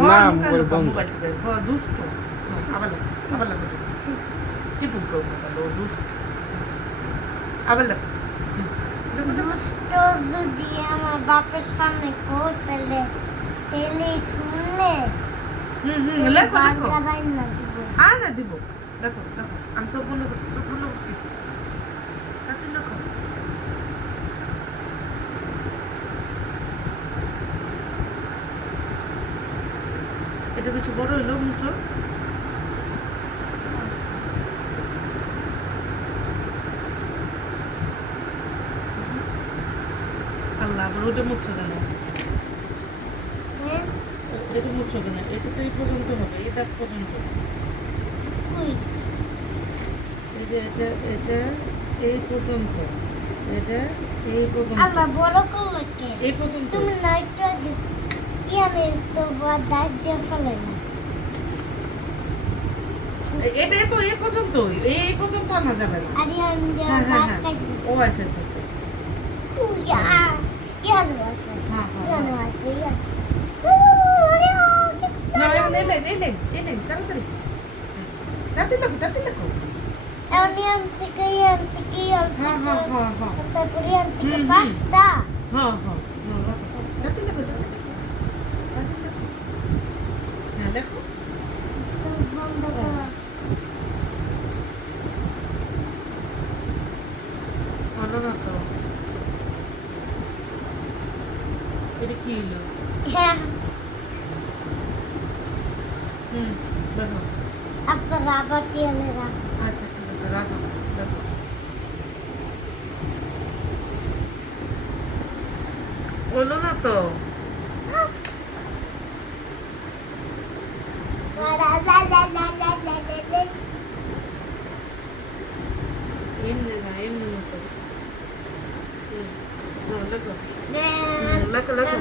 না mobile mobile বন্ধ। Mobile টিপে দুষ্ট আবার লেখো আবার লেখো চিপুক করবো দুষ্ট আবার লেখো দুষ্ট যদি আমার বাপের সামনে কো তাহলে তাহলে শুনলে লেখো লেখো বাচ্চারাই না দিব না দিব লেখো লেখো আমি চোখ বন্ধ করছি চোখ বন্ধ করছি তাতে লেখো এটা বেশি বড় হইলো মুসল আল্লাহ আবার ওটা মুচ্ছ কেন হ্যাঁ এটা মুচ্ছ কেন এটা তো এই পর্যন্ত হবে এই দাগ পর্যন্ত কই এই যে এটা এটা এই পর্যন্ত এটা এই পর্যন্ত আমার বড় করলে কে এই পর্যন্ত তুমি না একটু আগে ইয়ানে তো দাঁত দিয়ে ফেলে না এটা তো এই পর্যন্ত এই পর্যন্ত আনা যাবে না আর ইয়ান দিয়ে হ্যাঁ হ্যাঁ দাঁত হ্যাঁ কাটি ও আচ্ছা আচ্ছা আচ্ছা ইয়ানো আছে হ্যাঁ হ্যাঁ ইয়ানো আছে ইয়ান না এই তাড়াতাড়ি তাতে লেখো এখন ইয়ান থেকে ইয়ান থেকে ইয়ান হ্যাঁ থেকে হ্যাঁ হ্যাঁ হ্যাঁ তারপরে ইয়ান থেকে হুম, হুম। পাঁচটা হ্যাঁ হ্যাঁ তাতে লেখো হ্যাঁ লেখো চোখ বন্ধ করা ভালো না তো এটা কি হলো হ্যাঁ লেখো আপনারা আবার টিয়ানে রাখ আচ্ছা ঠিক আছে রাখো লেখো হলো না তো এমনি মতো লেখো লেখো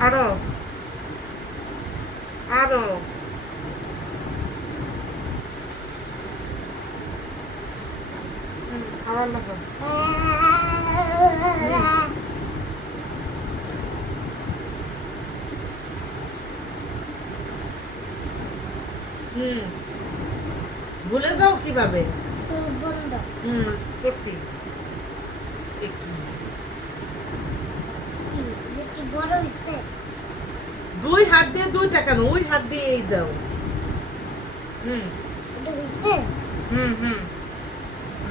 আরো আরো আবার লেখো ভুলে যাও কিভাবে বন্ধ করছি কি দেখি বড় হইছে দুই হাত দিয়ে দুইটা কেন ওই হাত দিয়ে এই দাও এটা হইছে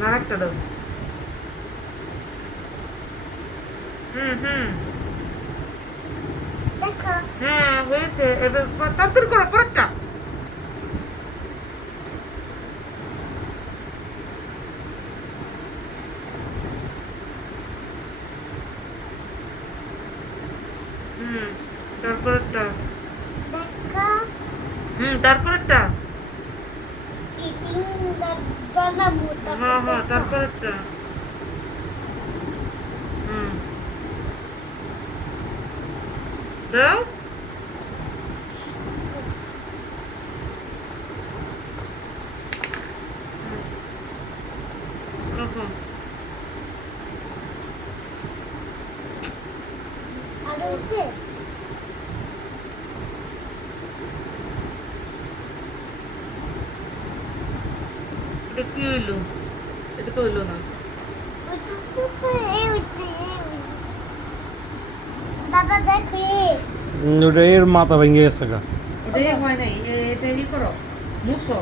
আর একটা দাও দেখো হ্যাঁ হয়েছে এবার তাড়াতাড়ি করো পরেরটা তারপরেরটা দেখো তারপরেরটা কি তিন বানাবো হ্যাঁ হ্যাঁ তারপরেরটা দাও রাখো আর হইছে এটা কি হইলো এটা তো হইলো না বাবা দেখি ওটা এর মাথা ভেঙে গেছে গা এটা হয় নাই এটা ই করো মুছো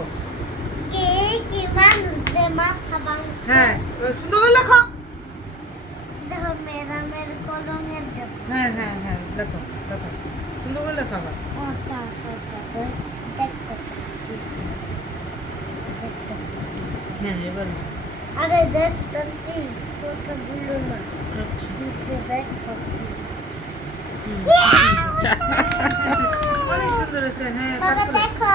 কে কি মানুষ যে মাথা ভাঙছে হ্যাঁ সুন্দর করে লেখো দেখো মেরা মের কলমের দেব হ্যাঁ হ্যাঁ হ্যাঁ লেখো লেখো সুন্দর করে লেখো আবার ও সা সা সা দেখতে হ্যাঁ এবার আরে দেখতেছি কত গুলো না আচ্ছা দেখতেছি অনেক সুন্দর হয়েছে হ্যাঁ বাবা তারপরে দেখো